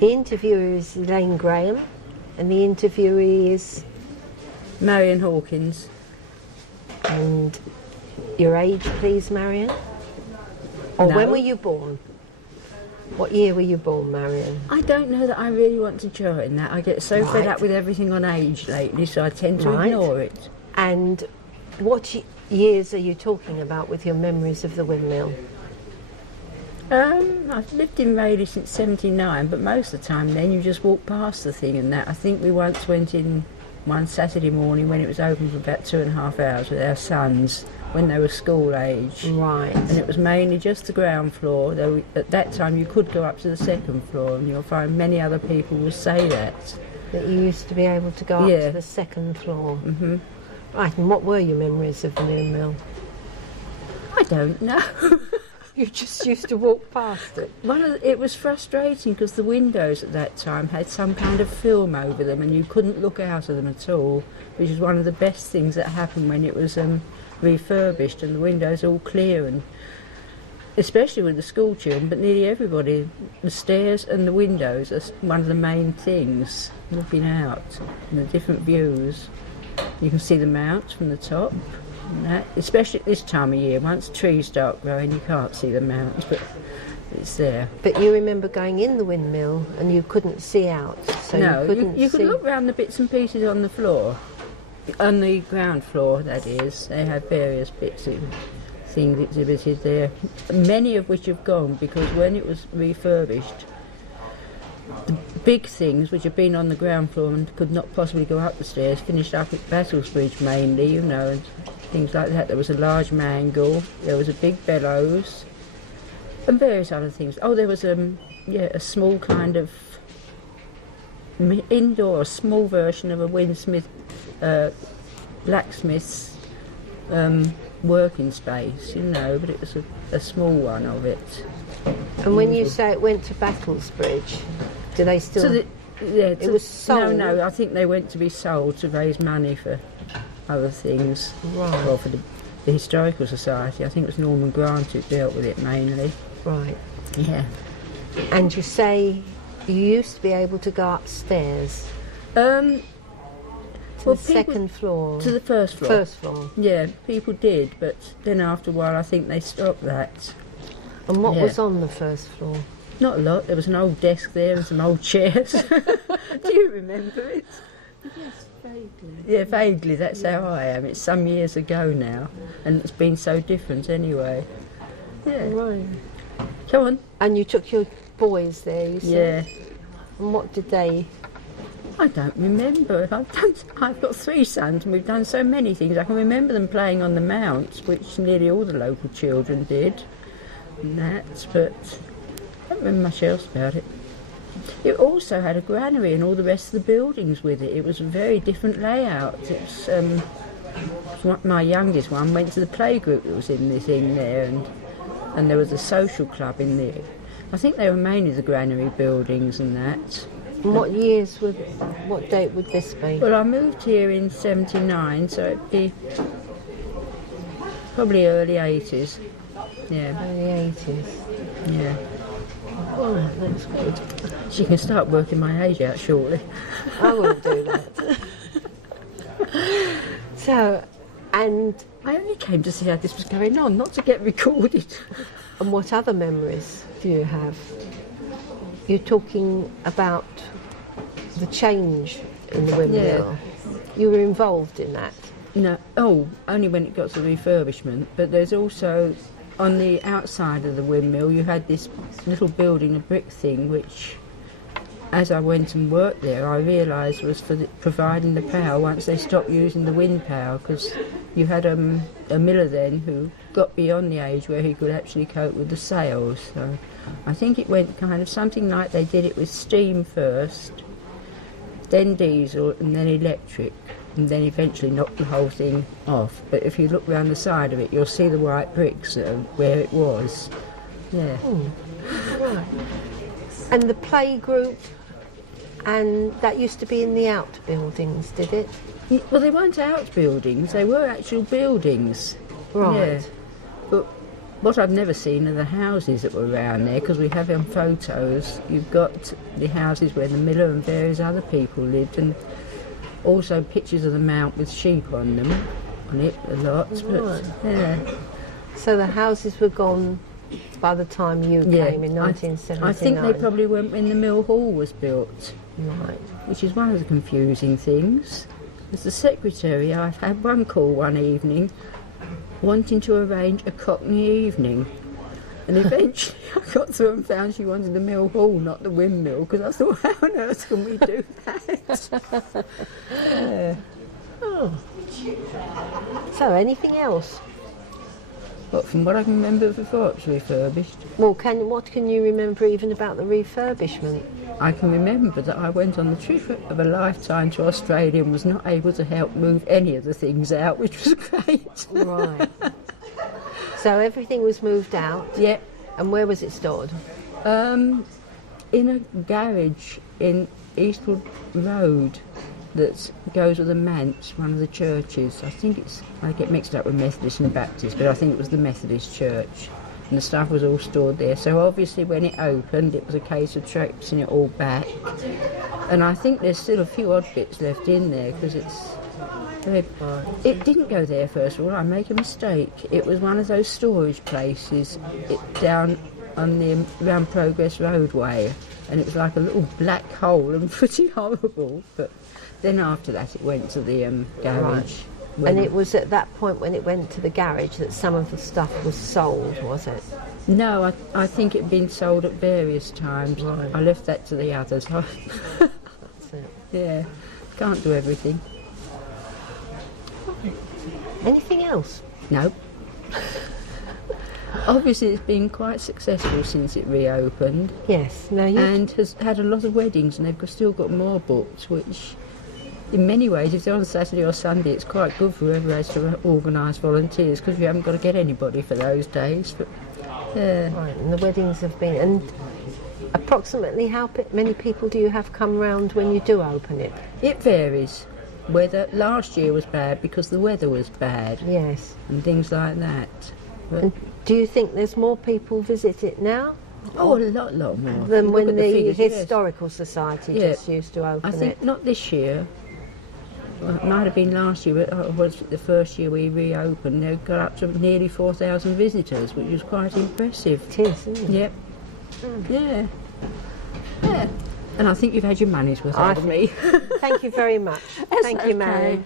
The interviewer is Elaine Graham, and the interviewee is Marion Hawkins. And your age, please, Marion? Or when were you born? What year were you born, Marion? I don't know that I really want to join that. I get so fed up with everything on age lately, so I tend to ignore it. And what years are you talking about with your memories of the windmill? I've lived in Rayleigh since '79, but most of the time then you just walk past the thing and that. I think we once went in one Saturday morning when it was open for about 2.5 hours with our sons when they were school age. Right. And it was mainly just the ground floor, though at that time you could go up to the second floor, and you'll find many other people will say that. That you used to be able to go up to the second floor. Mm-hmm. Right, and what were your memories of the windmill? I don't know. You just used to walk past it. It was frustrating because the windows at that time had some kind of film over them and you couldn't look out of them at all, which is one of the best things that happened when it was refurbished and the windows all clear, and especially with the school children, but nearly everybody, the stairs and the windows are one of the main things, looking out and the different views. You can see the mount from the top. That, especially at this time of year, once trees start growing you can't see the mountains, but it's there. But you remember going in the windmill and you couldn't see out, so you could look around the bits and pieces on the floor, on the ground floor that is. They have various bits of things exhibited there, many of which have gone because when it was refurbished, the big things which had been on the ground floor and could not possibly go up the stairs finished up at Battlesbridge mainly, you know, and things like that. There was a large mangle, there was a big bellows, and various other things. Oh, there was a small kind of indoor, small version of a Winsmith blacksmith's working space, you know, but it was a small one of it. And when you say it went to Battlesbridge, do they still... it was sold? No, I think they went to be sold to raise money for other things. Right. Well, for the Historical Society. I think it was Norman Grant who dealt with it mainly. Right. Yeah. And you say you used to be able to go upstairs? To the second floor? To the first floor. First floor. Yeah, people did, but then after a while I think they stopped that. And what was on the first floor? Not a lot. There was an old desk there and some old chairs. Do you remember it? Yes, vaguely. Yeah, vaguely. That's how I am. It's some years ago now, and it's been so different anyway. Yeah. Right. Come on. And you took your boys there, you said? Yeah. And what did they... I don't remember. I've got 3 sons and we've done so many things. I can remember them playing on the mounts, which nearly all the local children did. And that, but I don't remember much else about it. It also had a granary and all the rest of the buildings with it. It was a very different layout. It's my youngest one went to the playgroup that was in the thing there, and there was a social club in there. I think they were mainly the granary buildings and that. And what date would this be? Well, I moved here in '79, so it'd be probably early 80s. Yeah. Early 80s. Yeah. Oh, that's good. She can start working my age out shortly. I won't do that. So, and... I only came to see how this was going on, not to get recorded. And what other memories do you have? You're talking about the change in the windmill. Yeah. You were involved in that? No, only when it got to refurbishment. But there's also, on the outside of the windmill, you had this little building, a brick thing, which, as I went and worked there, I realised was for providing the power once they stopped using the wind power, because you had a miller then who got beyond the age where he could actually cope with the sails. So I think it went kind of something like they did it with steam first, then diesel, and then electric, and then eventually knocked the whole thing off. But if you look round the side of it, you'll see the white bricks where it was. Yeah. Oh, right. And the playgroup, and that used to be in the outbuildings, did it? Well, they weren't outbuildings, they were actual buildings. Right. Yeah. But What I've never seen are the houses that were around there, because we have on photos, you've got the houses where the miller and various other people lived, and also pictures of the mount with sheep on it a lot. Right. But, yeah. So the houses were gone by the time you came in 1979? I think they probably went when the mill hall was built. Right. Which is one of the confusing things. As the secretary, I've had one call one evening wanting to arrange a Cockney evening, and eventually I got through and found she wanted the mill hall, not the windmill, because I thought, how on earth can we do that? Yeah. Oh. So anything else? But from what I can remember before it was refurbished, Well, what can you remember even about the refurbishment? I can remember that I went on the trip of a lifetime to Australia and was not able to help move any of the things out, which was great. Right. So everything was moved out? Yep. And where was it stored? In a garage in Eastwood Road that goes with the manse, one of the churches. I get mixed up with Methodist and Baptist, but I think it was the Methodist church. And the stuff was all stored there. So obviously when it opened, it was a case of traipsing it all back. And I think there's still a few odd bits left in there, because it didn't go there, first of all. I make a mistake. It was one of those storage places down on the around Progress Roadway, and it was like a little black hole and pretty horrible. But then after that it went to the garage. Right. And it was at that point when it went to the garage that some of the stuff was sold, was it? No, I think it had been sold at various times. Right. I left that to the others. That's it. Yeah, can't do everything. Anything else? No. Obviously it's been quite successful since it reopened. Yes. No, And has had a lot of weddings, and they've still got more booked, which in many ways, if they're on Saturday or Sunday, it's quite good for whoever has to organise volunteers, because you haven't got to get anybody for those days. But yeah. Right, and the weddings have been. And approximately how many people do you have come round when you do open it? It varies. Last year was bad because the weather was bad. Yes. And things like that. But And do you think there's more people visit it now? a lot more. Than when the figures, yes. Historical Society Yeah. just used to open I think it? not this year. Well, it might have been last year, but it was the first year we reopened. They got up to nearly 4,000 visitors, which was quite impressive. It is, isn't it? Yep. Yeah. Yeah. And I think you've had your money's worth out of me. Thank you very much. Thank you, Marion.